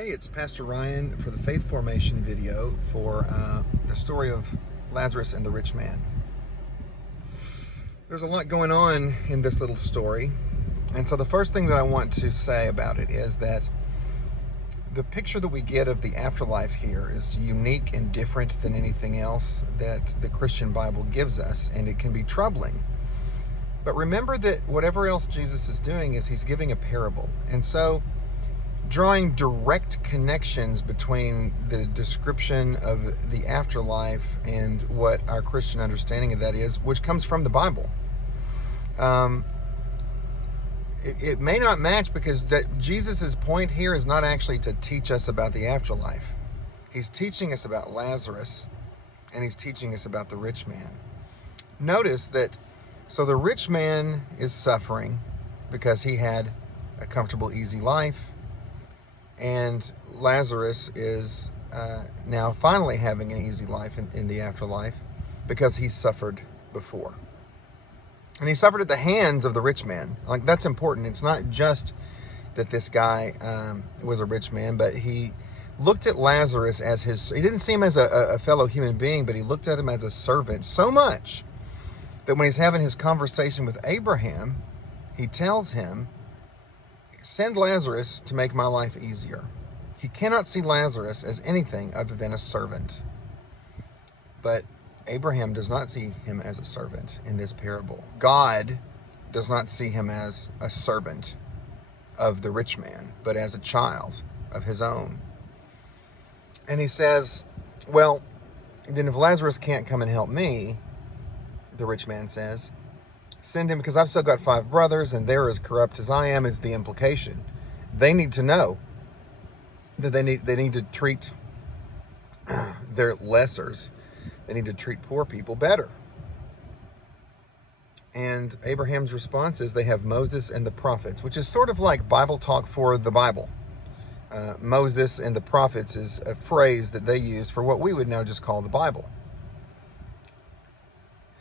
Hey, it's Pastor Ryan for the Faith Formation video for the story of Lazarus and the rich man. There's a lot going on in this little story, and so the first thing that I want to say about it is that the picture that we get of the afterlife here is unique and different than anything else that the Christian Bible gives us, and it can be troubling. But remember that whatever else Jesus is doing is he's giving a parable, and so drawing direct connections between the description of the afterlife and what our Christian understanding of that is, which comes from the Bible. It may not match because Jesus's point here is not actually to teach us about the afterlife. He's teaching us about Lazarus, and he's teaching us about the rich man. Notice that, so the rich man is suffering because he had a comfortable, easy life. And Lazarus is now finally having an easy life in the afterlife because he suffered before. And he suffered at the hands of the rich man. Like, that's important. It's not just that this guy was a rich man, but he looked at Lazarus as he didn't see him as a fellow human being, but he looked at him as a servant so much that when he's having his conversation with Abraham, he tells him, "Send Lazarus to make my life easier." He cannot see Lazarus as anything other than a servant. But Abraham does not see him as a servant in this parable. God does not see him as a servant of the rich man, but as a child of his own. And he says, well, then if Lazarus can't come and help me, the rich man says, send him, because I've still got 5 brothers and they're as corrupt as I am, is the implication. They need to know that they need to treat their lessers. They need to treat poor people better. And Abraham's response is they have Moses and the prophets, which is sort of like Bible talk for the Bible. Moses and the prophets is a phrase that they use for what we would now just call the Bible.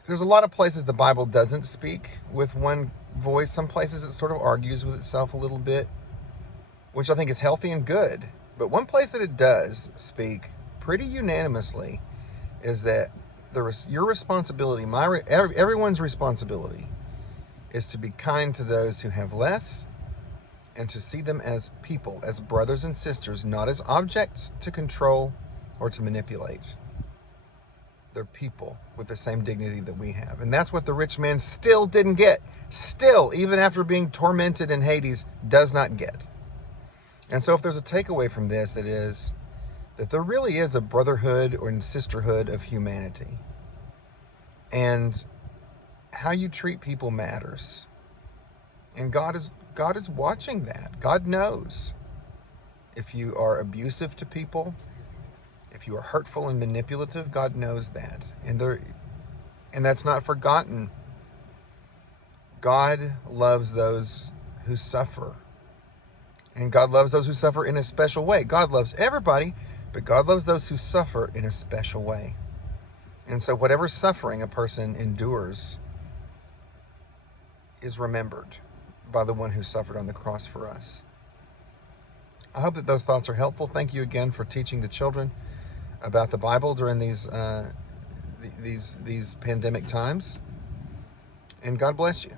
There's a lot of places the Bible doesn't speak with one voice. Some places it sort of argues with itself a little bit, which I think is healthy and good. But one place that it does speak pretty unanimously is that your responsibility, everyone's responsibility, is to be kind to those who have less and to see them as people, as brothers and sisters, not as objects to control or to manipulate. They're people with the same dignity that we have. And that's what the rich man still didn't get. Still, even after being tormented in Hades, does not get. And so if there's a takeaway from this, it is that there really is a brotherhood or sisterhood of humanity. And how you treat people matters. And God is watching that. God knows if you are abusive to people, if you are hurtful and manipulative, God knows that. And that's not forgotten. God loves those who suffer. And God loves those who suffer in a special way. God loves everybody, but God loves those who suffer in a special way. And so whatever suffering a person endures is remembered by the one who suffered on the cross for us. I hope that those thoughts are helpful. Thank you again for teaching the children about the Bible during these pandemic times. And God bless you.